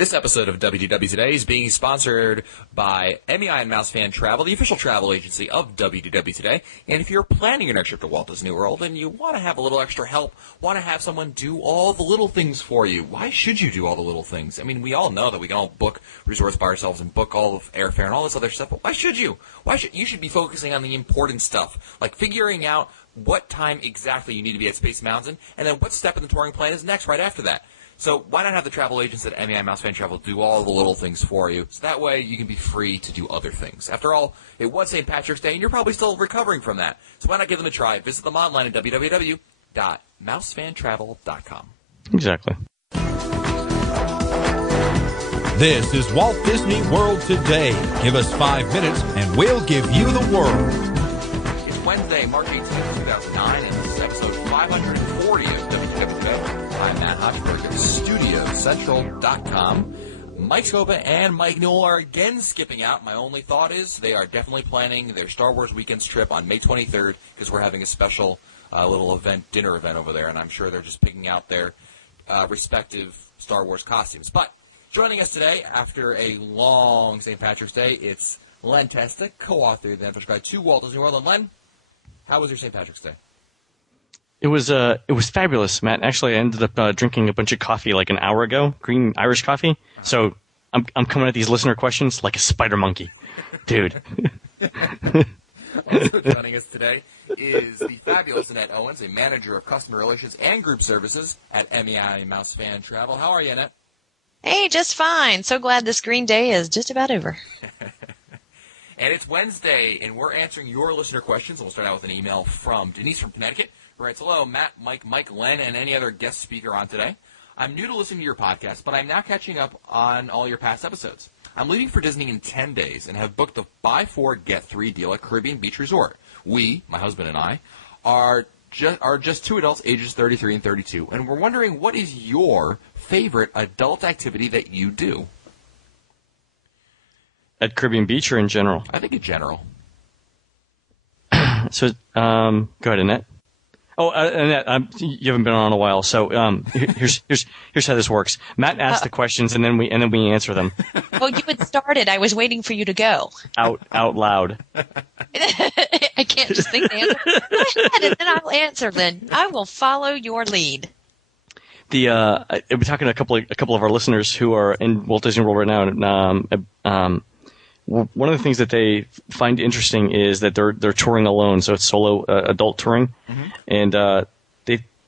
This episode of WDW Today is being sponsored by MEI and Mouse Fan Travel, the official travel agency of WDW Today. And if you're planning your next trip to Walt Disney World and you want to have a little extra help, want to have someone do all the little things for you, why should you do all the little things? I mean, we all know that we can all book resorts by ourselves and book all of airfare and all this other stuff, but why should you? You should be focusing on the important stuff, like figuring out what time exactly you need to be at Space Mountain, and then what step in the touring plan is next right after that. So why not have the travel agents at MEI Mouse Fan Travel do all the little things for you, so that way you can be free to do other things. After all, it was St. Patrick's Day, and you're probably still recovering from that. So why not give them a try? Visit them online at www.mousefantravel.com. Exactly. This is Walt Disney World Today. Give us 5 minutes, and we'll give you the world. It's Wednesday, March 18th, 2009, and this is episode 540 of WDW Today. I'm Matt Hochberg at StudioCentral.com. Mike Scopa and Mike Newell are again skipping out. My only thought is they are definitely planning their Star Wars Weekends trip on May 23rd because we're having a special little dinner event over there, and I'm sure they're just picking out their respective Star Wars costumes. But joining us today after a long St. Patrick's Day, it's Len Testa, co-author of the Adventure Guide to Walt Disney World. And Len, how was your St. Patrick's Day? It was fabulous, Matt. Actually, I ended up drinking a bunch of coffee like an hour ago, green Irish coffee. So I'm coming at these listener questions like a spider monkey, dude. Also joining us today is the fabulous Annette Owens, a manager of customer relations and group services at MEI Mouse Fan Travel. How are you, Annette? Hey, just fine. So glad this green day is just about over. And it's Wednesday, and we're answering your listener questions. We'll start out with an email from Denise from Connecticut, who writes, "Hello, Matt, Mike, Len, and any other guest speaker on today. I'm new to listening to your podcast, but I'm now catching up on all your past episodes. I'm leaving for Disney in 10 days and have booked the buy 4, get 3 deal at Caribbean Beach Resort. We, my husband and I, are just two adults ages 33 and 32, and we're wondering what is your favorite adult activity that you do?" At Caribbean Beach or in general? I think in general. So, go ahead, Annette. Oh, Annette, you haven't been on in a while, so here's how this works. Matt asks the questions, and then we answer them. Well, you had started. I was waiting for you to go. Out loud. I can't just think the answer. Go ahead, and then I'll answer. Then I will follow your lead. I've been talking to a couple of our listeners who are in Walt Disney World right now, and one of the things that they find interesting is that they're touring alone, so it's solo adult touring, and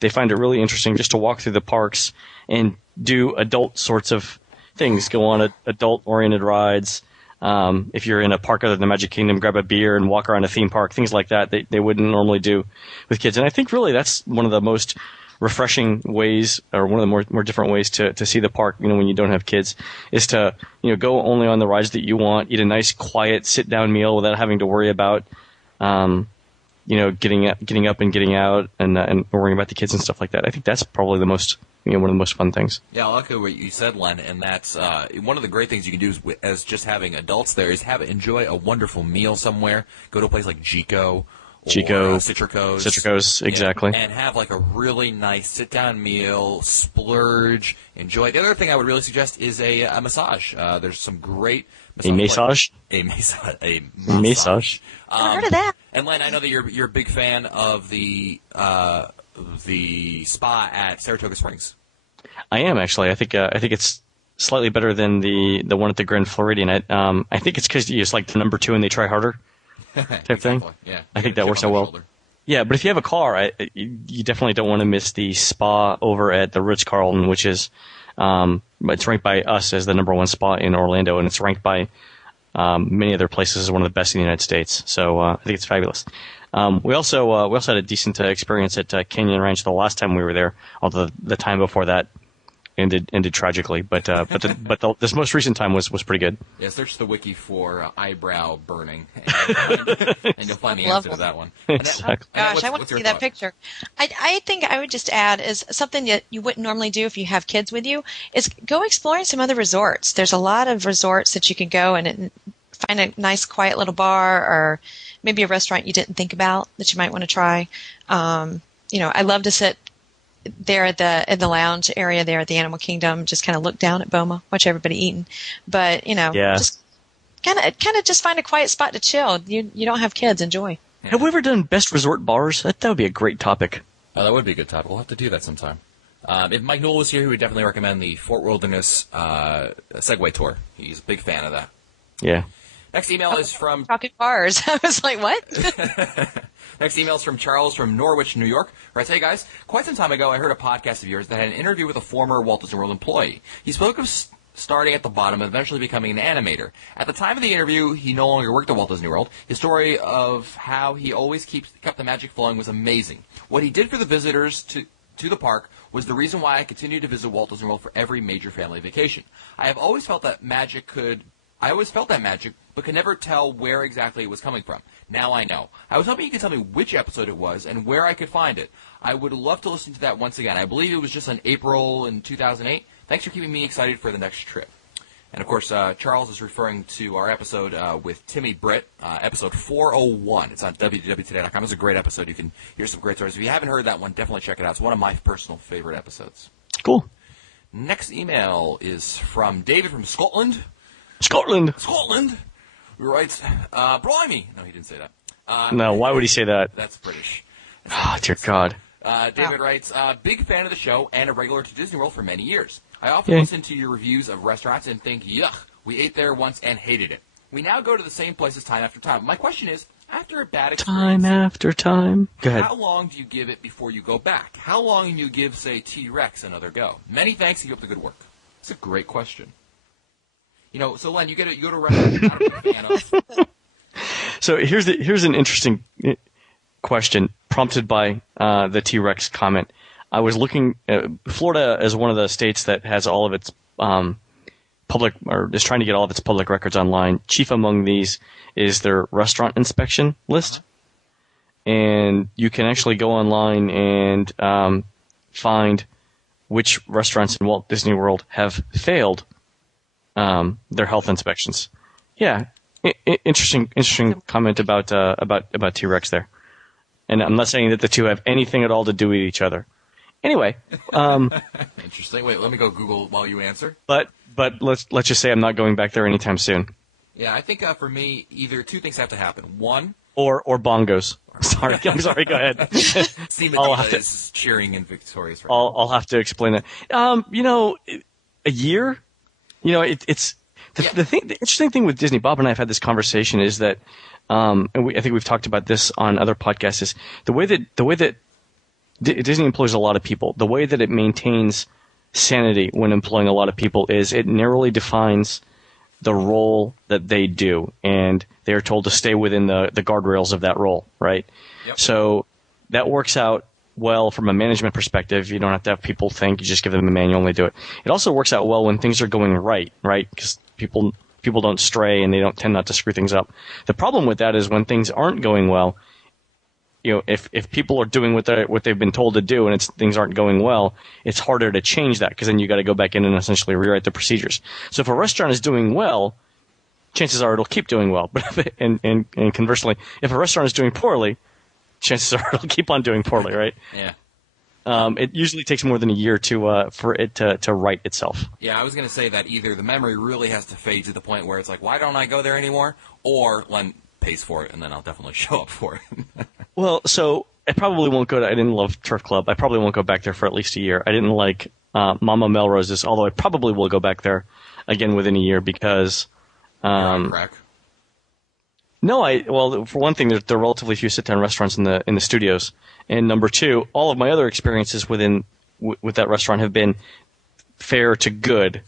they find it really interesting just to walk through the parks and do adult sorts of things, go on adult-oriented rides. If you're in a park other than the Magic Kingdom, grab a beer and walk around a theme park, things like that they wouldn't normally do with kids. And I think really that's one of the most refreshing ways, or one of the more different ways to see the park, when you don't have kids, is to, go only on the rides that you want, eat a nice, quiet, sit-down meal without having to worry about, getting up and getting out and worrying about the kids and stuff like that. I think that's probably the most, one of the most fun things. Yeah, I like what you said, Len, and that's one of the great things you can do as just having adults there is enjoy a wonderful meal somewhere. Go to a place like Chico, Citrico's, exactly. And have like a really nice sit-down meal, splurge, enjoy. The other thing I would really suggest is a massage. There's some great massage. A massage. I've heard of that. And Len, I know that you're a big fan of the spa at Saratoga Springs. I am, actually. I think it's slightly better than the one at the Grand Floridian. I think it's because it's like the number 2 and they try harder. Type thing. Yeah, I think that works out well. Shoulder. Yeah, but if you have a car, you definitely don't want to miss the spa over at the Ritz-Carlton, which is it's ranked by us as the number 1 spa in Orlando, and it's ranked by many other places as one of the best in the United States. So I think it's fabulous. We also had a decent experience at Canyon Ranch the last time we were there, although the time before that ended tragically, but this most recent time was pretty good. Yeah, search the wiki for eyebrow burning, and you'll find the answer to that one. Exactly. Gosh, I want to see that picture. I think I would just add is something that you wouldn't normally do if you have kids with you is go exploring some other resorts. There's a lot of resorts that you can go and find a nice, quiet little bar or maybe a restaurant you didn't think about that you might want to try. I love to sit there in the lounge area there at the Animal Kingdom, just kind of look down at Boma, watch everybody eating. But just kind of just find a quiet spot to chill. You don't have kids, enjoy. Yeah. Have we ever done best resort bars? That would be a great topic. That would be a good topic. We'll have to do that sometime. If Mike Newell was here, he would definitely recommend the Fort Wilderness Segway Tour. He's a big fan of that. Yeah. Next email is from... Talking bars. I was like, what? Next email is from Charles from Norwich, New York. Writes, hey guys, quite some time ago I heard a podcast of yours that had an interview with a former Walt Disney World employee. He spoke of starting at the bottom and eventually becoming an animator. At the time of the interview, he no longer worked at Walt Disney World. His story of how he always kept the magic flowing was amazing. What he did for the visitors to the park was the reason why I continued to visit Walt Disney World for every major family vacation. I always felt that magic, but could never tell where exactly it was coming from. Now I know. I was hoping you could tell me which episode it was and where I could find it. I would love to listen to that once again. I believe it was just in April in 2008. Thanks for keeping me excited for the next trip. And, of course, Charles is referring to our episode with Timmy Britt, episode 401. It's on www.today.com. It's a great episode. You can hear some great stories. If you haven't heard that one, definitely check it out. It's one of my personal favorite episodes. Cool. Next email is from David from Scotland. Scotland. Who writes, blimey. No, he didn't say that. No, why would he say that? That's British. Oh, dear God. David writes, big fan of the show and a regular to Disney World for many years. I often listen to your reviews of restaurants and think, yuck, we ate there once and hated it. We now go to the same places time after time. My question is, after a bad experience... Time after time. Go ahead. How long do you give it before you go back? How long do you give, say, T-Rex another go? Many thanks and keep up the good work. It's a great question. So Len, you go to a restaurant you're not a big fan of. So here's an interesting question prompted by the T-Rex comment. I was looking. Florida is one of the states that has all of its public, or is trying to get all of its public records online. Chief among these is their restaurant inspection list, and you can actually go online and find which restaurants in Walt Disney World have failed their health inspections. Yeah, interesting comment about T-Rex there. And I'm not saying that the two have anything at all to do with each other. Anyway, interesting. Wait, let me go Google while you answer. But let's just say I'm not going back there anytime soon. Yeah, I think for me, either two things have to happen. One, or bongos. Sorry, I'm sorry. Go ahead. Medina is cheering and victorious. Right I'll have to explain that. A year. It's the thing. The interesting thing with Disney, Bob and I have had this conversation, is that, and I think we've talked about this on other podcasts, is the way that Disney employs a lot of people. The way that it maintains sanity when employing a lot of people is it narrowly defines the role that they do, and they are told to stay within the guardrails of that role, right? Yep. So that works out well from a management perspective. You don't have to have people think. You just give them a manual and they do it. It also works out well when things are going right? Because people don't stray and they don't tend not to screw things up. The problem with that is when things aren't going well, if people are doing what they've been told to do and things aren't going well, it's harder to change that, because then you got to go back in and essentially rewrite the procedures. So if a restaurant is doing well, chances are it'll keep doing well. But and conversely, if a restaurant is doing poorly, chances are it'll keep on doing poorly, right? Yeah. It usually takes more than a year for it to right itself. Yeah, I was going to say that either the memory really has to fade to the point where it's like, why don't I go there anymore? Or Len pays for it, and then I'll definitely show up for it. Well, so I probably won't go to. I didn't love Turf Club. I probably won't go back there for at least a year. I didn't like Mama Melrose's, although I probably will go back there again within a year because. You're on crack. No, well, for one thing, there are relatively few sit-down restaurants in the studios, and number two, all of my other experiences with that restaurant have been fair to good,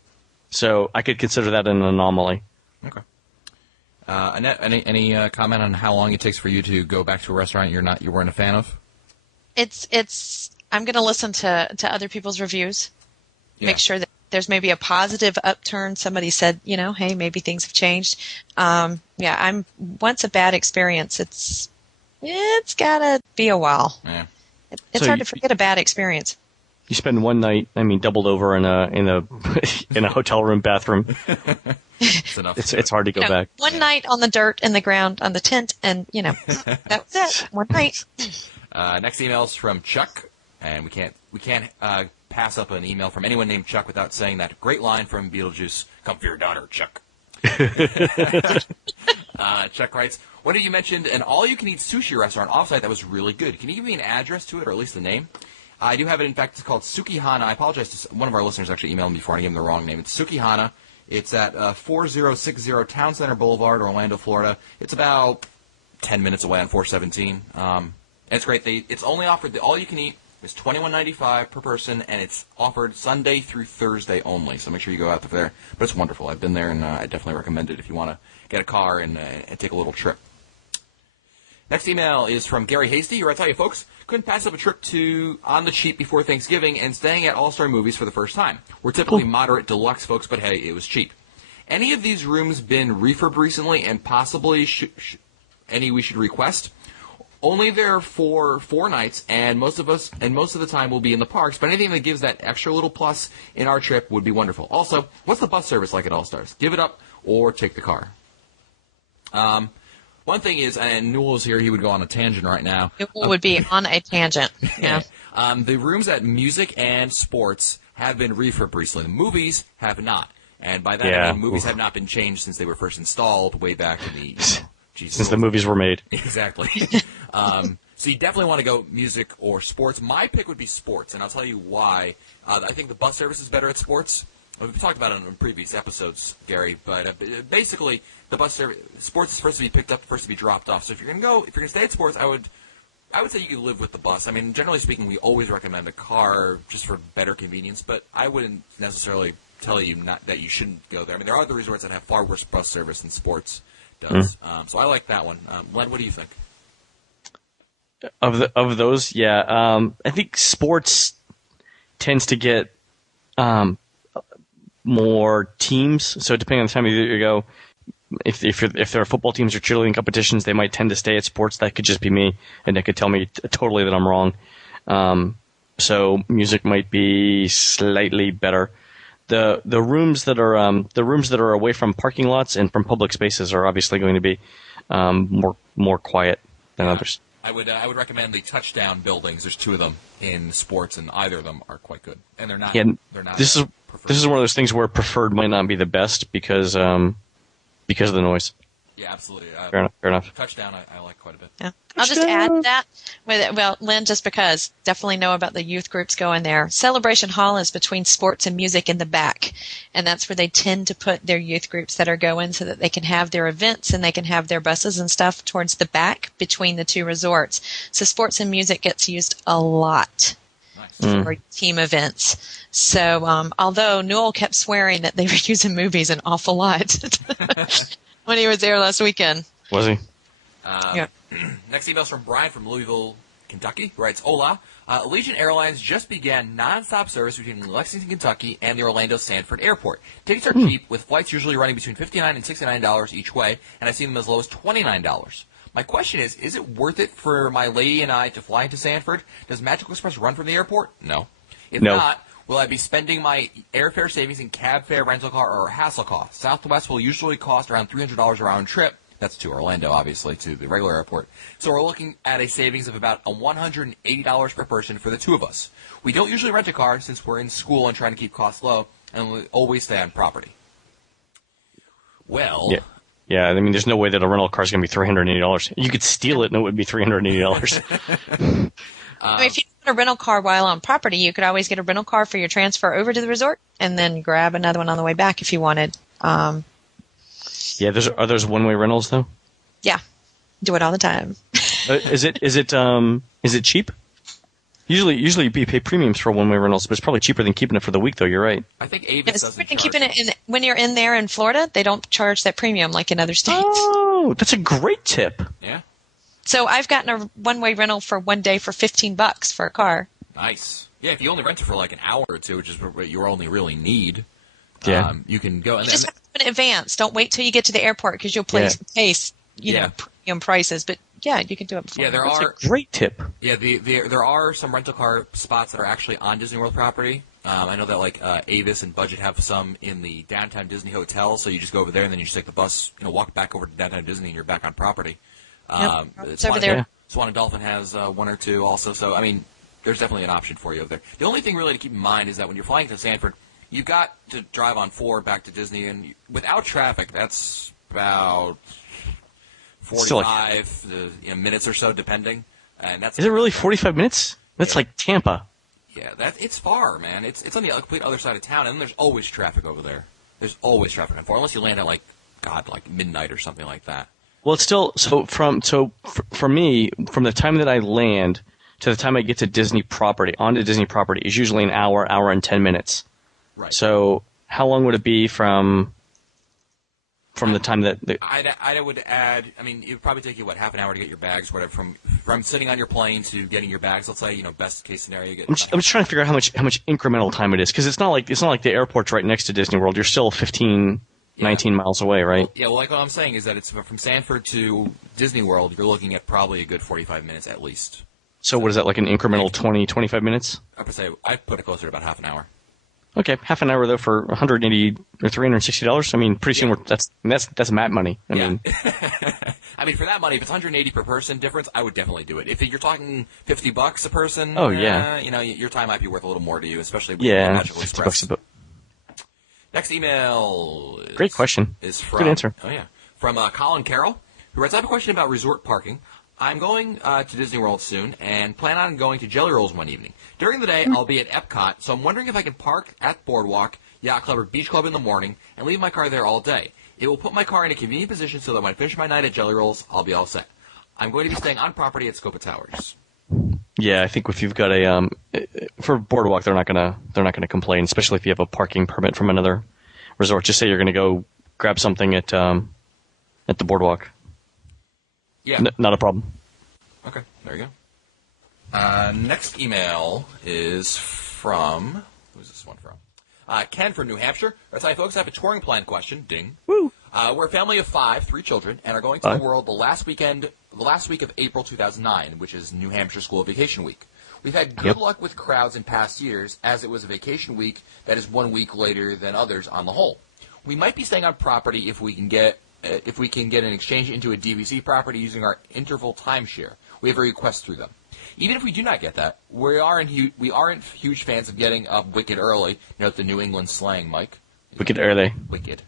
so I could consider that an anomaly. Okay. Annette, any comment on how long it takes for you to go back to a restaurant you weren't a fan of? I'm going to listen to other people's reviews, make sure that there's maybe a positive upturn. Somebody said, hey, maybe things have changed. Once a bad experience, it's gotta be a while. Yeah. It's hard to forget a bad experience. You spend one night, doubled over in a hotel room bathroom. It's enough. It's hard to go back. One night on the dirt in the ground on the tent, and that was it. One night. Next email is from Chuck, and we can't we can't pass up an email from anyone named Chuck without saying that great line from Beetlejuice, "Come for your daughter, Chuck." Chuck writes, "When you mentioned an all-you-can-eat sushi restaurant offsite that was really good. Can you give me an address to it, or at least the name?" I do have it. In fact, it's called Sukihana. I apologize to one of our listeners actually emailed me before and I gave him the wrong name. It's Sukihana. It's at 4060 Town Center Boulevard, Orlando, Florida. It's about 10 minutes away on 417. And it's great. It's only offered, the all-you-can-eat is $21.95 per person, and it's offered Sunday through Thursday only. So make sure you go out there. But it's wonderful. I've been there, and I definitely recommend it if you want to get a car and take a little trip. Next email is from Gary Hasty. He writes, "Hi, folks. Couldn't pass up a trip to On the Cheap before Thanksgiving and staying at All-Star Movies for the first time. We're typically moderate deluxe folks, but hey, it was cheap. Any of these rooms been refurb recently, and possibly any we should request? Only there for 4 nights, and most of the time we'll be in the parks, but anything that gives that extra little plus in our trip would be wonderful. Also, what's the bus service like at All-Stars? Give it up or take the car." One thing is, and Newell is here, he would go on a tangent right now. It would be on a tangent. Yeah. The rooms at Music and Sports have been refurb recently. The movies have not. And by that, I mean movies have not been changed since they were first installed way back in the... Since the movies were made. Exactly. So you definitely want to go Music or Sports. My pick would be Sports, and I'll tell you why. I think the bus service is better at Sports. We've talked about it in previous episodes, Gary, but basically the bus service, Sports is first to be picked up, first to be dropped off. So if you're going to stay at Sports, I would say you could live with the bus. I mean, generally speaking, we always recommend a car just for better convenience, but I wouldn't necessarily tell you that you shouldn't go there. I mean, there are other resorts that have far worse bus service than Sports does. So I like that one. Len, what do you think? Of those, yeah, I think Sports tends to get more teams. So depending on the time of year you go, if there are football teams or cheerleading competitions, they might tend to stay at Sports. That could just be me, and they could tell me totally that I'm wrong. So Music might be slightly better. The rooms that are away from parking lots and from public spaces are obviously going to be more quiet than others. I would recommend the Touchdown buildings. There's 2 of them in Sports, and either of them are quite good. And they're not. Yeah, they're not. This is one of those things where preferred might not be the best because of the noise. Yeah, absolutely. Fair enough. Touchdown, I like quite a bit. Yeah. I'll just add that. Well, Lynn, just because, definitely know about the youth groups going there. Celebration Hall is between Sports and Music in the back, and that's where they tend to put their youth groups that are going so that they can have their events and they can have their buses and stuff towards the back between the 2 resorts. So Sports and Music gets used a lot for team events. So although Newell kept swearing that they were using movies an awful lot when he was there last weekend. Was he? Yeah. Next email is from Brian from Louisville, Kentucky. He writes, "Hola. Allegiant Airlines just began nonstop service between Lexington, Kentucky and the Orlando Sanford Airport. Tickets are cheap, with flights usually running between $59 and $69 each way, and I've seen them as low as $29. My question is it worth it for my lady and I to fly into Sanford? Does Magical Express run from the airport? No. If not, will I be spending my airfare savings in cab fare, rental car, or hassle cost? Southwest will usually cost around $300 a round trip. That's to Orlando, obviously, to the regular airport. So we're looking at a savings of about $180 per person for the 2 of us. We don't usually rent a car since we're in school and trying to keep costs low, and we always stay on property." Well... Yeah, I mean, there's no way that a rental car is going to be $380. You could steal it, and it would be $380. I mean, if you get a rental car while on property, you could always get a rental car for your transfer over to the resort, and then grab another one on the way back if you wanted. Yeah, are those one-way rentals though? Yeah, do it all the time. Is it cheap? Usually you pay premiums for one-way rentals, but it's probably cheaper than keeping it for the week, though. You're right. I think Avis doesn't charge. Keeping it when you're in there in Florida, they don't charge that premium like in other states. Oh, that's a great tip. Yeah. So I've gotten a one-way rental for one day for $15 for a car. Nice. Yeah, if you only rent it for like an hour or 2, which is what you only really need, you can go. And you just have to do it in advance. Don't wait till you get to the airport because you'll pay premium prices. But yeah, you can do it before. Yeah, That's a great tip. Yeah, there are some rental car spots that are actually on Disney World property. I know that like Avis and Budget have some in the downtown Disney Hotel, so you just go over there and then you just take the bus, walk back over to downtown Disney, and you're back on property. It's over there. Swan and Dolphin has 1 or 2 also. So I mean, there's definitely an option for you over there. The only thing really to keep in mind is that when you're flying to Sanford, you've got to drive on 4 back to Disney, and without traffic, that's about 45 minutes or so, depending. And that's Is it really 45 minutes? That's like Tampa. Yeah, it's far, man. It's on the complete other side of town, and there's always traffic over there. There's always traffic on 4, unless you land at like midnight or something like that. Well, it's still for me, from the time that I land to the time I get to Disney property, onto Disney property, is usually an hour and 10 minutes. Right. So how long would it be from the time that I would add. I mean, it would probably take you half an hour to get your bags, whatever. From sitting on your plane to getting your bags. Let's say, best case scenario, you get. I'm just trying to figure out how much incremental time it is, because it's not like the airport's right next to Disney World. You're still 19 miles away, right? Well, like what I'm saying is that it's from Sanford to Disney World. You're looking at probably a good 45 minutes at least. So what is that, like an incremental 20, 25 minutes? I would say I'd put it closer to about half an hour. Okay, half an hour though for $180 or $360. I mean, pretty soon that's Matt money. I mean, I mean, for that money, if it's $180 per person difference, I would definitely do it. If you're talking $50 a person, your time might be worth a little more to you, especially with Magical Express. Next email. Great question. Is from, good answer. Oh yeah, from Colin Carroll, who writes, "I have a question about resort parking. I'm going to Disney World soon and plan on going to Jelly Rolls one evening. During the day, I'll be at Epcot, so I'm wondering if I can park at Boardwalk, Yacht Club, or Beach Club in the morning and leave my car there all day. It will put my car in a convenient position so that when I finish my night at Jelly Rolls, I'll be all set. I'm going to be staying on property at Scopa Towers." Yeah, I think if you've got for Boardwalk, they're not gonna complain, especially if you have a parking permit from another resort. Just say you're gonna go grab something at the Boardwalk. Yeah. Not a problem. Okay, there you go. Next email is from... Who's this one from? Ken from New Hampshire. Hi, folks. I have a touring plan question. Ding. Woo. We're a family of 5, 3 children, and are going to the world the last week of April 2009, which is New Hampshire School Vacation Week. We've had good luck with crowds in past years, as it was a vacation week that is 1 week later than others on the whole. We might be staying on property if we can get an exchange into a DVC property using our interval timeshare. We have a request through them. Even if we do not get that, we aren't huge fans of getting up wicked early. The New England slang, Mike. Wicked early. Wicked.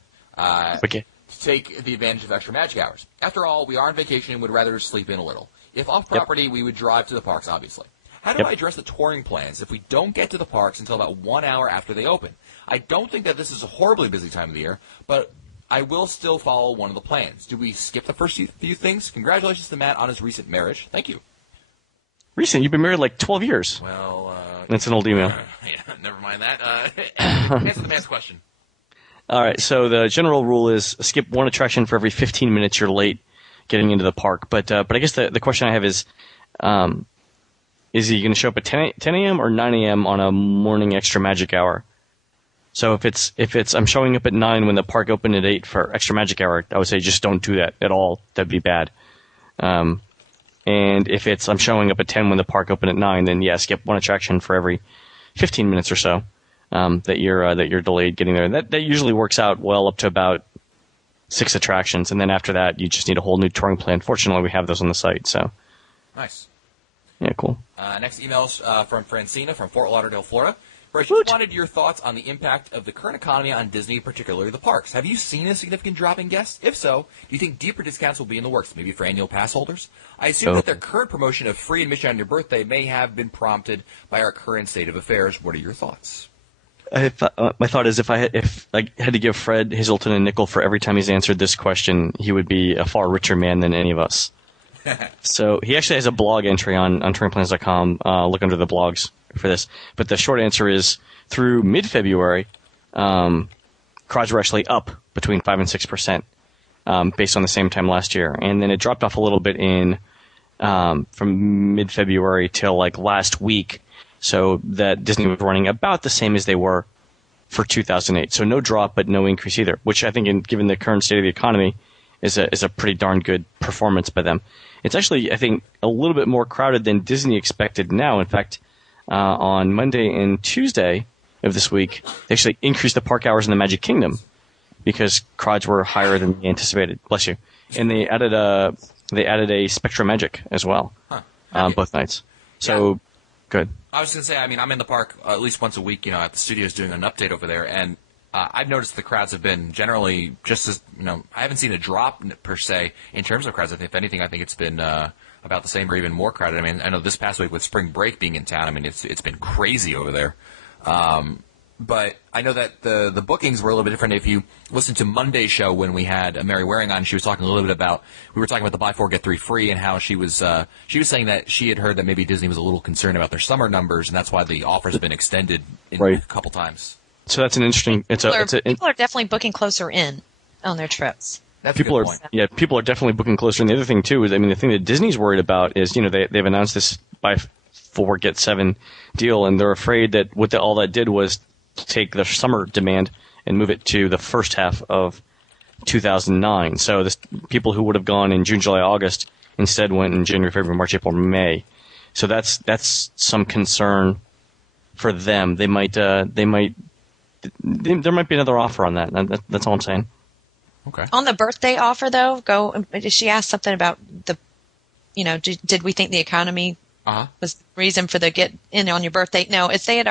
Wicked. To take the advantage of extra magic hours. After all, we are on vacation and would rather sleep in a little. If off property, we would drive to the parks, obviously. How do I address the touring plans if we don't get to the parks until about 1 hour after they open? I don't think that this is a horribly busy time of the year, but I will still follow one of the plans. Do we skip the first few things? Congratulations to Matt on his recent marriage. Thank you. Recent? You've been married like 12 years. Well, that's an old email. Yeah, never mind that. Answer the man's question. All right, so the general rule is skip one attraction for every 15 minutes you're late getting into the park. But I guess the question I have is he going to show up at 10 a.m. or 9 a.m. on a morning extra magic hour? So if it's I'm showing up at 9 when the park opened at 8 for extra magic hour, I would say just don't do that at all. That'd be bad. And if it's I'm showing up at 10 when the park opened at 9, then skip one attraction for every 15 minutes or so that you're delayed getting there. That usually works out well up to about 6 attractions, and then after that you just need a whole new touring plan. Fortunately, we have those on the site. So nice. Yeah, cool. Next email is from Francina from Fort Lauderdale, Florida. I just wanted your thoughts on the impact of the current economy on Disney, particularly the parks. Have you seen a significant drop in guests? If so, do you think deeper discounts will be in the works, maybe for annual pass holders? I assume that their current promotion of free admission on your birthday may have been prompted by our current state of affairs. What are your thoughts? My thought is if I had to give Fred Hazelton a nickel for every time he's answered this question, he would be a far richer man than any of us. So he actually has a blog entry on touringplans.com. Look under the blogs for this. But the short answer is through mid-February, crowds were actually up between 5 and 6% based on the same time last year. And then it dropped off a little bit from mid-February till like last week. So that Disney was running about the same as they were for 2008. So no drop, but no increase either, which I think, given the current state of the economy, is a pretty darn good performance by them. It's actually, I think, a little bit more crowded than Disney expected now. In fact, on Monday and Tuesday of this week, they actually increased the park hours in the Magic Kingdom because crowds were higher than they anticipated. Bless you. And they added a Spectrum Magic as well, both nights. So Good. I was going to say, I mean, I'm in the park at least once a week, at the studios doing an update over there, and I've noticed the crowds have been generally just as, I haven't seen a drop per se in terms of crowds. I think, if anything, I think it's been about the same or even more crowded. I mean, I know this past week with spring break being in town, I mean, it's been crazy over there. But I know that the bookings were a little bit different. If you listen to Monday's show when we had Mary Waring on, she was talking a little bit about, we were talking about the buy four, get three free, and how she was saying that she had heard that maybe Disney was a little concerned about their summer numbers, and that's why the offer's been extended a couple times. So that's an interesting. People are definitely booking closer in on their trips. That's a good point. Yeah, people are definitely booking closer. And the other thing too is, I mean, the thing that Disney's worried about is, they've announced this buy four get seven deal, and they're afraid that all that did was take the summer demand and move it to the first half of 2009. So people who would have gone in June, July, August instead went in January, February, March, April, May. So that's some concern for them. There might be another offer on that. That's all I'm saying. Okay. On the birthday offer, though, she asked something about did we think the economy was the reason for the get in on your birthday? No, it's they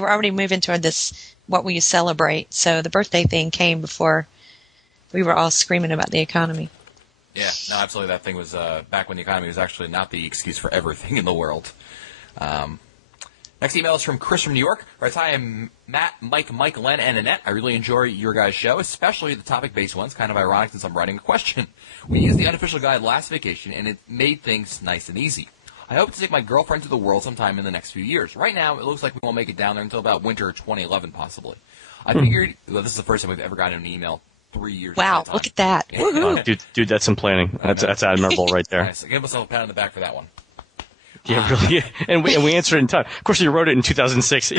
were already moving toward this, what will you celebrate? So the birthday thing came before we were all screaming about the economy. Yeah, no, absolutely. That thing was back when the economy was actually not the excuse for everything in the world. Next email is from Chris from New York. Writes, hi, I'm Matt, Mike, Len, and Annette. I really enjoy your guys' show, especially the topic-based ones. Kind of ironic since I'm writing a question. We used the unofficial guide last vacation, and it made things nice and easy. I hope to take my girlfriend to the world sometime in the next few years. Right now, it looks like we won't make it down there until about winter 2011, possibly. I figured, this is the first time we've ever gotten an email 3 years. Wow, look at that. Dude, that's some planning. That's admirable right there. Nice. I give myself a pat on the back for that one. Yeah, really. And we answered it in time. Of course, he wrote it in 2006.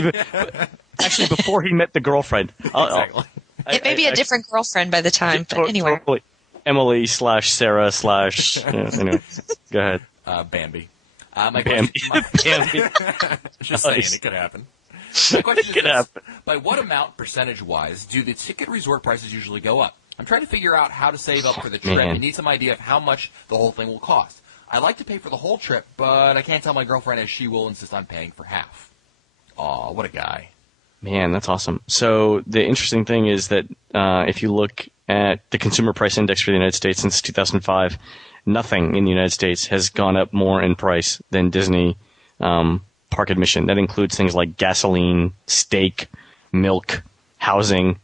Actually, before he met the girlfriend. Exactly. It may be a different girlfriend by the time, but anyway. Totally. Emily / Sarah / anyway, go ahead. Bambi. Bambi. Just saying, it could happen. My question is this: by what amount, percentage-wise, do the ticket resort prices usually go up? I'm trying to figure out how to save up for the trip and need some idea of how much the whole thing will cost. I'd like to pay for the whole trip, but I can't tell my girlfriend as she will insist on paying for half. Aw, what a guy. Man, that's awesome. So the interesting thing is that if you look at the consumer price index for the United States since 2005, nothing in the United States has gone up more in price than Disney park admission. That includes things like gasoline, steak, milk, housing,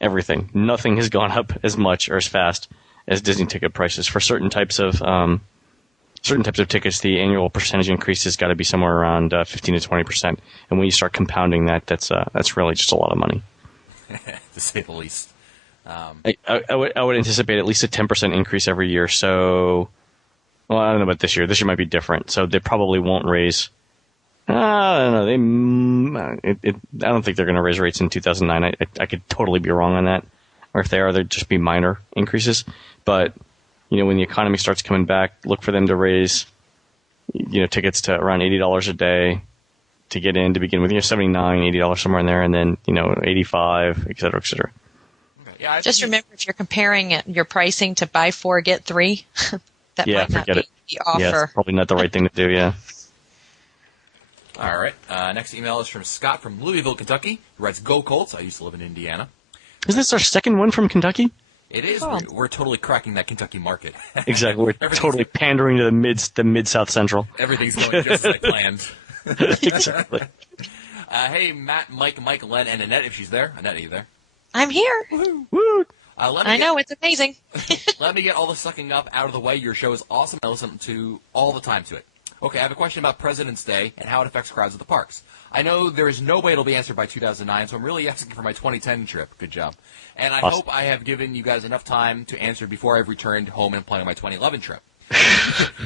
everything. Nothing has gone up as much or as fast as Disney ticket prices. For certain types of tickets, the annual percentage increase has got to be somewhere around 15 to 20%. And when you start compounding that, that's really just a lot of money. To say the least. I would anticipate at least a 10% increase every year. So, well, I don't know about this year. This year might be different. So they probably won't raise. I don't know. I don't think they're going to raise rates in 2009. I could totally be wrong on that. Or if they are, they'd just be minor increases. But when the economy starts coming back, look for them to raise, tickets to around $80 a day to get in to begin with. $79, $80 somewhere in there, and then $85, et cetera, et cetera. Okay. Yeah, just remember, if you're comparing your pricing to buy four get three, that might not be the offer. Yeah, it's probably not the right thing to do. Yeah. All right. Next email is from Scott from Louisville, Kentucky. Who writes, "Go Colts! I used to live in Indiana." Is this our second one from Kentucky? It is. Oh. We're totally cracking that Kentucky market. Exactly. We're totally pandering to the mid South Central. Everything's going just as I planned. Exactly. Hey, Matt, Mike, Len, and Annette, if she's there. Annette, are you there? I'm here. Woo! I know, it's amazing. Let me get all the sucking up out of the way. Your show is awesome. I listen to all the time to it. Okay, I have a question about President's Day and how it affects crowds at the parks. I know there is no way it'll be answered by 2009, so I'm really asking for my 2010 trip. Good job. And I hope I have given you guys enough time to answer before I've returned home and plan on my 2011 trip.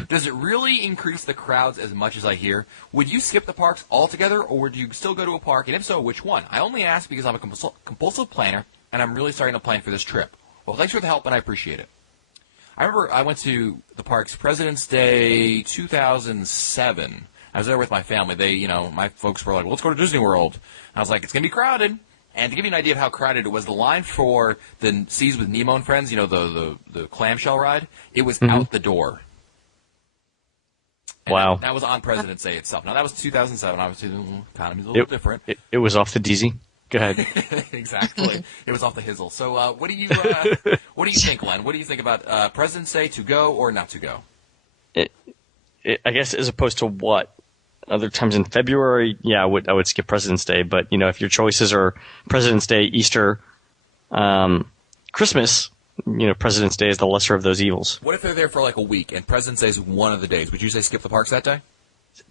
Does it really increase the crowds as much as I hear? Would you skip the parks altogether, or would you still go to a park, and if so, which one? I only ask because I'm a compulsive planner, and I'm really starting to plan for this trip. Well, thanks for the help, and I appreciate it. I remember I went to the parks President's Day 2007. I was there with my family. They, my folks were like, well, let's go to Disney World. And I was like, it's going to be crowded. And to give you an idea of how crowded it was, the line for the Seas with Nemo and Friends, the clamshell ride, it was out the door. And Wow. That was on President's Day itself. Now, that was 2007. Obviously, the economy's a little different. It was off the DZ. Go ahead. Exactly. It was off the hizzle. So, what do you think, Len? What do you think about President's Day, to go or not to go? I guess as opposed to what? Other times in February, yeah, I would skip President's Day. But, if your choices are President's Day, Easter, Christmas, President's Day is the lesser of those evils. What if they're there for like a week and President's Day is one of the days? Would you say skip the parks that day?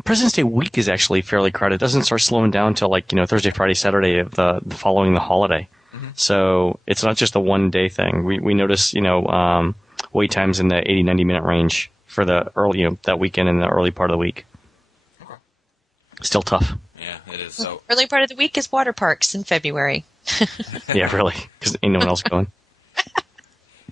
President's Day week is actually fairly crowded. It doesn't start slowing down until Thursday, Friday, Saturday of the following the holiday. Mm-hmm. So it's not just a one-day thing. We notice, wait times in the 80, 90-minute range for the early, that weekend and the early part of the week. Okay. Still tough. Yeah, it is. So Early part of the week is water parks in February. Yeah, really, because ain't no one else going.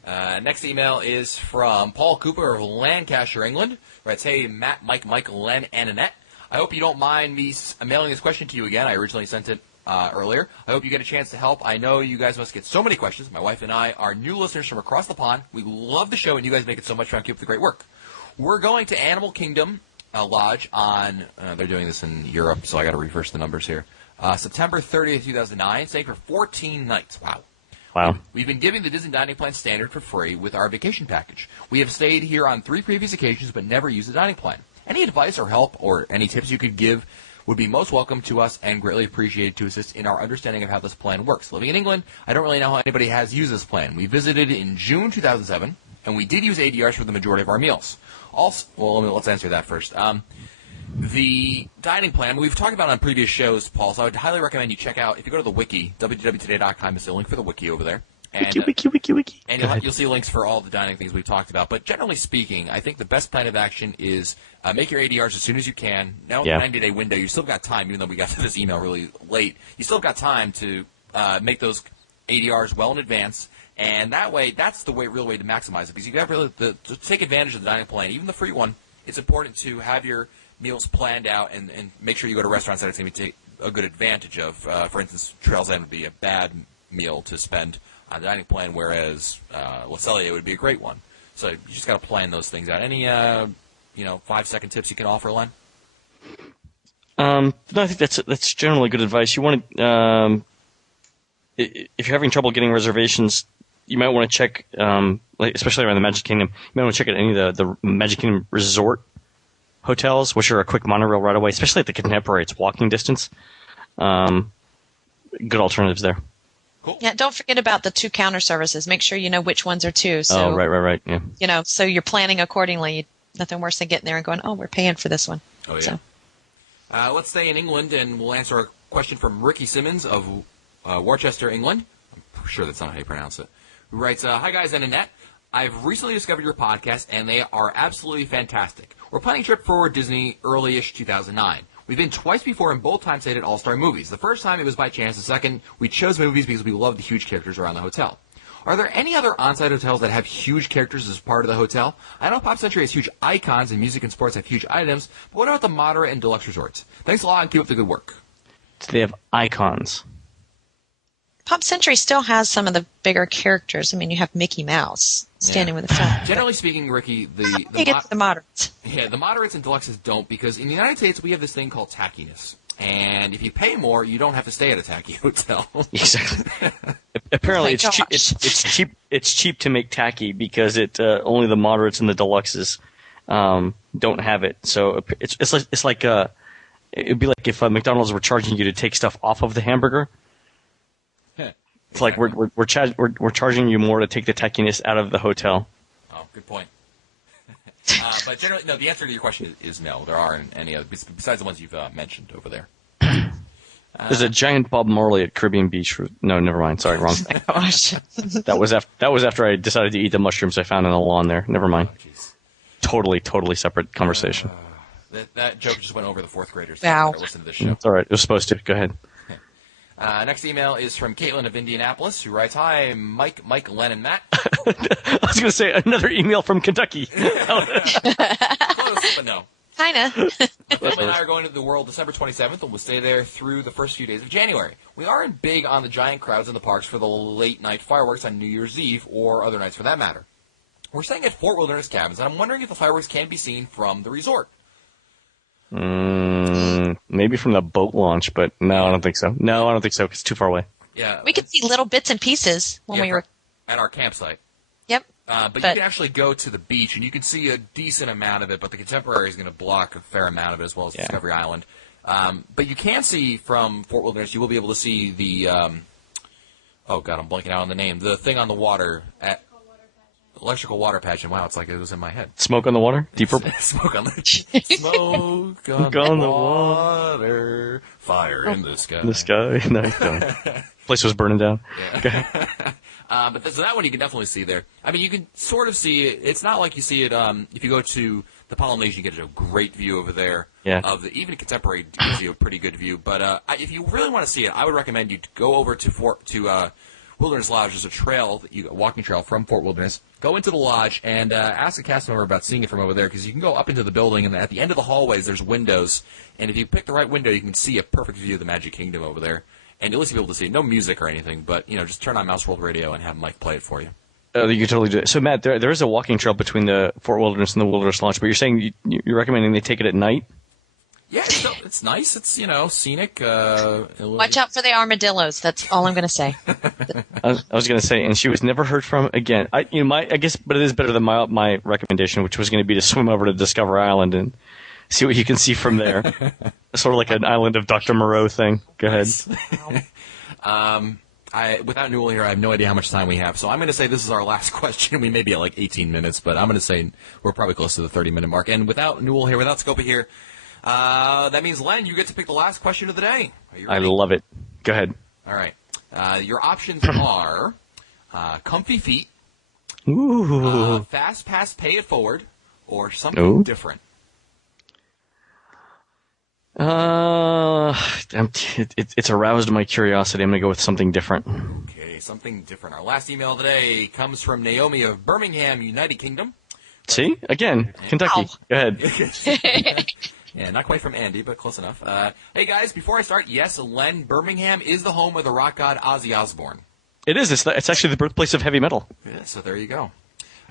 Next email is from Paul Cooper of Lancashire, England. Writes, hey, Matt, Mike, Len, and Annette. I hope you don't mind me mailing this question to you again. I originally sent it earlier. I hope you get a chance to help. I know you guys must get so many questions. My wife and I are new listeners from across the pond. We love the show, and you guys make it so much fun. Keep up the great work. We're going to Animal Kingdom Lodge on, they're doing this in Europe, so I got to reverse the numbers here. September 30th, 2009, staying for 14 nights. Wow. We've been giving the Disney Dining Plan Standard for free with our vacation package. We have stayed here on 3 previous occasions but never used the dining plan. Any advice or help or any tips you could give would be most welcome to us and greatly appreciated to assist in our understanding of how this plan works. Living in England, I don't really know how anybody has used this plan. We visited in June 2007, and we did use ADRs for the majority of our meals. Also, let's answer that first. The dining plan, we've talked about it on previous shows, Paul, so I would highly recommend you check out, if you go to the wiki, www.today.com is the link for the wiki over there. And, wiki. And you'll see links for all the dining things we've talked about. But generally speaking, I think the best plan of action is make your ADRs as soon as you can. Now in the 90-day window, you still got time, even though we got to this email really late. You still got time to make those ADRs well in advance. And that way, that's the real way to maximize it. Because you got really to take advantage of the dining plan, even the free one. It's important to have your meals planned out and make sure you go to restaurants that it's going to take a good advantage of. For instance, Trail's End would be a bad meal to spend on the dining plan, whereas Le Cellier would be a great one. So you just got to plan those things out. Any 5-second tips you can offer, Len? No, I think that's generally good advice. You want to, if you're having trouble getting reservations, you might want to check, especially around the Magic Kingdom. You might want to check at any of the Magic Kingdom Resort hotels, which are a quick monorail right away, especially at the Contemporary. It's walking distance. Good alternatives there. Cool. Yeah, don't forget about the 2 counter services. Make sure you know which ones are 2. So, right. Yeah. So you're planning accordingly. Nothing worse than getting there and going, oh, we're paying for this one. Oh, yeah. So. Let's stay in England, and we'll answer a question from Ricky Simmons of Worcester, England. I'm sure that's not how you pronounce it. Who writes, hi, guys, and Annette. I've recently discovered your podcast, and they are absolutely fantastic. We're planning a trip for Disney early-ish 2009. We've been twice before, and both times stayed at All-Star Movies. The first time it was by chance. The second, we chose movies because we loved the huge characters around the hotel. Are there any other on-site hotels that have huge characters as part of the hotel? I know Pop Century has huge icons, and music and sports have huge items, but what about the moderate and deluxe resorts? Thanks a lot, and keep up the good work. So they have icons. Pop Century still has some of the bigger characters. I mean, you have Mickey Mouse standing with a film. Generally speaking, Ricky, the moderates. Yeah, the moderates and deluxes don't, because in the United States we have this thing called tackiness. And if you pay more, you don't have to stay at a tacky hotel. Exactly. Apparently, Oh my gosh. it's cheap. It's cheap to make tacky because only the moderates and the deluxes don't have it. So it's like it'd be like if McDonald's were charging you to take stuff off of the hamburger. It's like we're charging you more to take the tackiness out of the hotel. Oh, good point. But generally, no. The answer to your question is no. There aren't any other besides the ones you've mentioned over there. There's a giant Bob Marley at Caribbean Beach. No, never mind. Sorry, wrong thing. Gosh. That was after I decided to eat the mushrooms I found in the lawn there. Never mind. Oh, Totally separate conversation. That joke just went over the 4th graders. Wow. Listen to this show. It's all right. It was supposed to. Go ahead. Next email is from Caitlin of Indianapolis, who writes, hi, Mike, Len, and Matt. I was going to say another email from Kentucky. Close, but no. Kinda. My family and I are going to the World December 27th, and we'll stay there through the first few days of January. We aren't big on the giant crowds in the parks for the late-night fireworks on New Year's Eve, or other nights for that matter. We're staying at Fort Wilderness Cabins, and I'm wondering if the fireworks can be seen from the resort. Maybe from the boat launch, but no, I don't think so. No, I don't think so. 'Cause it's too far away. Yeah, We could see little bits and pieces when we were. at our campsite. Yep. But you can actually go to the beach, and you can see a decent amount of it, but the Contemporary is going to block a fair amount of it, as well as Discovery Island. But you can see from Fort Wilderness, you will be able to see the, oh, God, I'm blanking out on the name, the thing on the water at Electrical Water Pageant. Wow, it's like it was in my head. Smoke on the water? Deep purple? Smoke on the water, fire in the sky. In the sky? No. Place was burning down. Yeah. But so that one you can definitely see there. I mean, you can sort of see it. It's not like you see it if you go to the Polynesian, you get a great view over there. Yeah. Of the even Contemporary gives you a pretty good view. But if you really want to see it, I would recommend you to go over to Wilderness Lodge. There's a walking trail from Fort Wilderness. Go into the lodge and ask a cast member about seeing it from over there, because you can go up into the building, and at the end of the hallways there's windows, and if you pick the right window, you can see a perfect view of the Magic Kingdom over there. And you'll at least be able to see it. No music or anything, but just turn on Mouse World Radio and have Mike play it for you. You can totally do it. So, Matt, there is a walking trail between the Fort Wilderness and the Wilderness Lodge, but you're saying you're recommending they take it at night? Yeah, it's nice. It's scenic. Watch out for the armadillos. That's all I'm going to say. I was going to say, and she was never heard from again. I guess, but it is better than my recommendation, which was going to be to swim over to Discover Island and see what you can see from there. Sort of like an Island of Dr. Moreau thing. Go ahead. Without Newell here, I have no idea how much time we have, so I'm going to say this is our last question. We may be at like 18 minutes, but I'm going to say we're probably close to the 30-minute mark. And without Newell here, without Scopey here, that means, Len, you get to pick the last question of the day. Are you ready? I love it. Go ahead. All right. Your options are comfy feet, Ooh. fast pass, pay it forward, or something different. It's aroused my curiosity. I'm going to go with something different. Okay, something different. Our last email today comes from Naomi of Birmingham, United Kingdom. See? Again, Kentucky. Ow. Go ahead. Yeah, not quite from Andy, but close enough. Hey, guys, before I start, yes, Len, Birmingham is the home of the rock god Ozzy Osbourne. It is. It's actually the birthplace of heavy metal. Yeah, so there you go.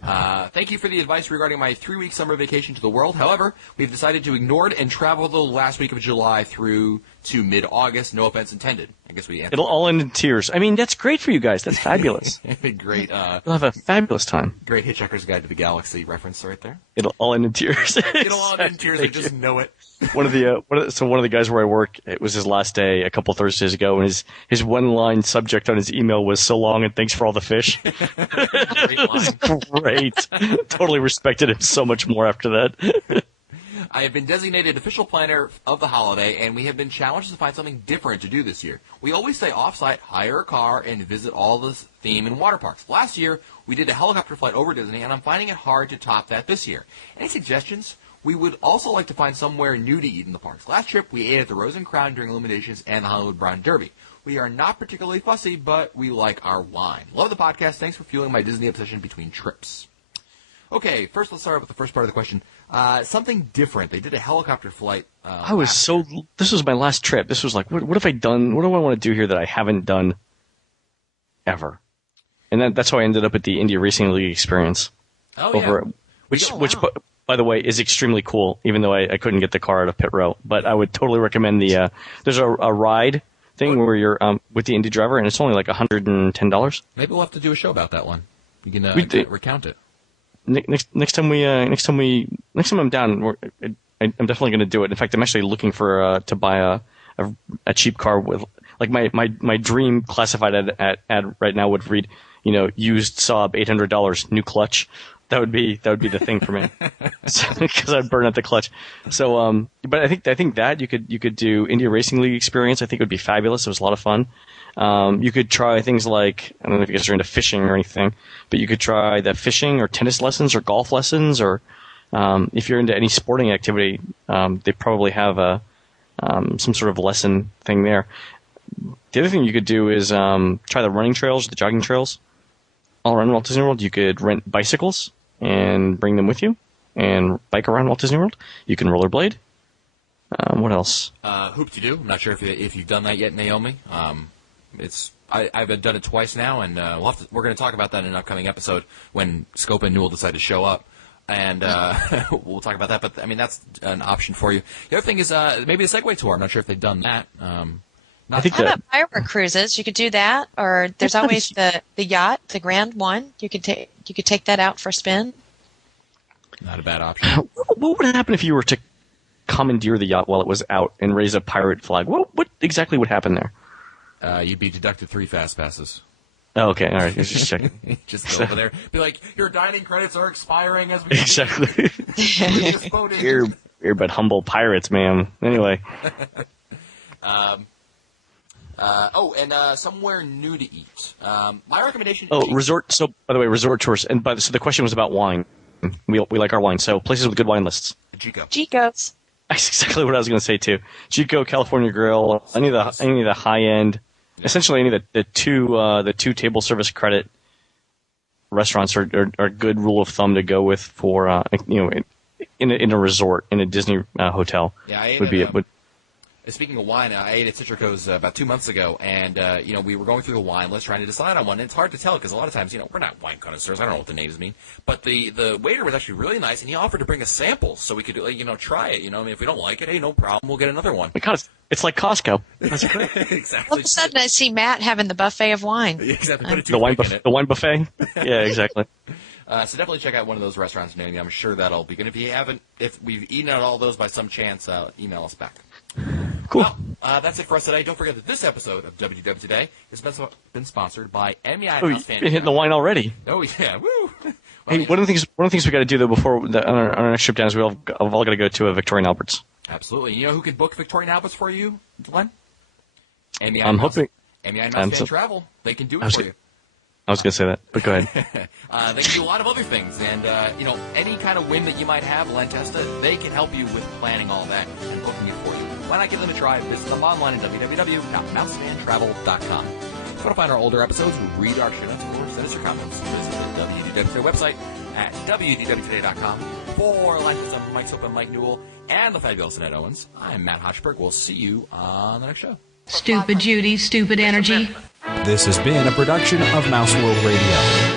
Thank you for the advice regarding my 3-week summer vacation to the world. However, we've decided to ignore it and travel the last week of July through to mid-August. No offense intended. I guess we answered. It'll all end in tears. I mean, that's great for you guys. That's fabulous. Great. You'll have a fabulous time. Great Hitchhiker's Guide to the Galaxy reference right there. It'll all end in tears. It'll all end in tears. I just know it. One of the guys where I work, it was his last day a couple Thursdays ago, and his one-line subject on his email was "So long and thanks for all the fish." It was great. Totally respected him so much more after that. I have been designated official planner of the holiday, and we have been challenged to find something different to do this year. We always say off-site, hire a car, and visit all the theme and water parks. Last year, we did a helicopter flight over Disney, and I'm finding it hard to top that this year. Any suggestions? We would also like to find somewhere new to eat in the parks. Last trip, we ate at the Rose and Crown during Illuminations and the Hollywood Brown Derby. We are not particularly fussy, but we like our wine. Love the podcast. Thanks for fueling my Disney obsession between trips. Okay, first let's start with the first part of the question. Something different. They did a helicopter flight. This was my last trip. This was like, what have I done? What do I want to do here that I haven't done ever? And that's how I ended up at the India Racing League experience. Oh, yeah. Which, by the way, is extremely cool, even though I couldn't get the car out of pit row. But I would totally recommend there's a ride thing where you're with the Indy driver, and it's only like $110. Maybe we'll have to do a show about that one. You can recount it. Next time I'm down, I'm definitely going to do it. In fact, I'm actually looking for to buy a cheap car with like my dream classified ad right now would read, used Saab $800, new clutch. That would be the thing for me, because I'd burn out the clutch. So, but I think that you could do India Racing League experience. I think it would be fabulous. It was a lot of fun. You could try things like, I don't know if you guys are into fishing or anything, but you could try the fishing or tennis lessons or golf lessons, or if you're into any sporting activity, they probably have some sort of lesson thing there. The other thing you could do is try the running trails, the jogging trails. All around Walt Disney World, you could rent bicycles and bring them with you and bike around Walt Disney World. You can rollerblade. What else? Hoop-de-doo. I'm not sure if you've done that yet, Naomi. I've done it twice now, and we're going to talk about that in an upcoming episode when Scope and Newell decide to show up. And we'll talk about that. But, I mean, that's an option for you. The other thing is maybe a Segway tour. I'm not sure if they've done that. I think How that about firework cruises? You could do that, or there's always the yacht, the Grand One. You could take that out for a spin. Not a bad option. what would happen if you were to commandeer the yacht while it was out and raise a pirate flag? What exactly would happen there? You'd be deducted 3 fast passes. Oh, okay, all right. Let's just check. Just go over there. Be like, your dining credits are expiring as we Exactly. You're but humble pirates, man. Anyway. And somewhere new to eat. My recommendation. Resort. So, by the way, resort tours. And so the question was about wine. We like our wine. So places with good wine lists. Chico's. That's exactly what I was going to say too. Chico, California Grill, any of the high end, essentially any of the two table service credit restaurants are a good rule of thumb to go with for in a resort, in a Disney hotel. Yeah, I would be it. Speaking of wine, I ate at Citrico's about 2 months ago, and we were going through the wine list trying to decide on one. And it's hard to tell because a lot of times, we're not wine connoisseurs. I don't know what the names mean. But the waiter was actually really nice, and he offered to bring us samples so we could try it. I mean, if we don't like it, hey, no problem, we'll get another one. Because it's like Costco. That's great. Exactly. All of a sudden, I see Matt having the buffet of wine. Exactly. Put The wine buffet. Yeah, exactly. So definitely check out one of those restaurants, Nanny. I'm sure that'll be good. If we've eaten at all those by some chance, email us back. Cool. Well, that's it for us today. Don't forget that this episode of WDW Today has been sponsored by MEI Oh, Mouse you've Fan. been hitting the wine already. Oh yeah, woo! Hey, one of the things we got to do though before on our next trip down is we've all got to go to a Victorian Albert's. Absolutely. You know who can book Victorian Alberts for you, Glenn? MEI I'm Mouse, hoping. MEI Mouse Fan Travel. They can do it for you. I was going to say that, but go ahead. They can do a lot of other things, and any kind of whim that you might have, Lentesta, they can help you with planning all that and booking it for you. Why not give them a try? Visit them online at www.mousefantravel.com. If you want to find our older episodes, read our show notes, or send us your comments, visit the WDW Today website at wdwtoday.com. For Lentesta, Mike Soap and Mike Newell, and the fabulous Annette Owens, I'm Matt Hochberg. We'll see you on the next show. Stupid Judy, stupid energy. This has been a production of Mouse World Radio.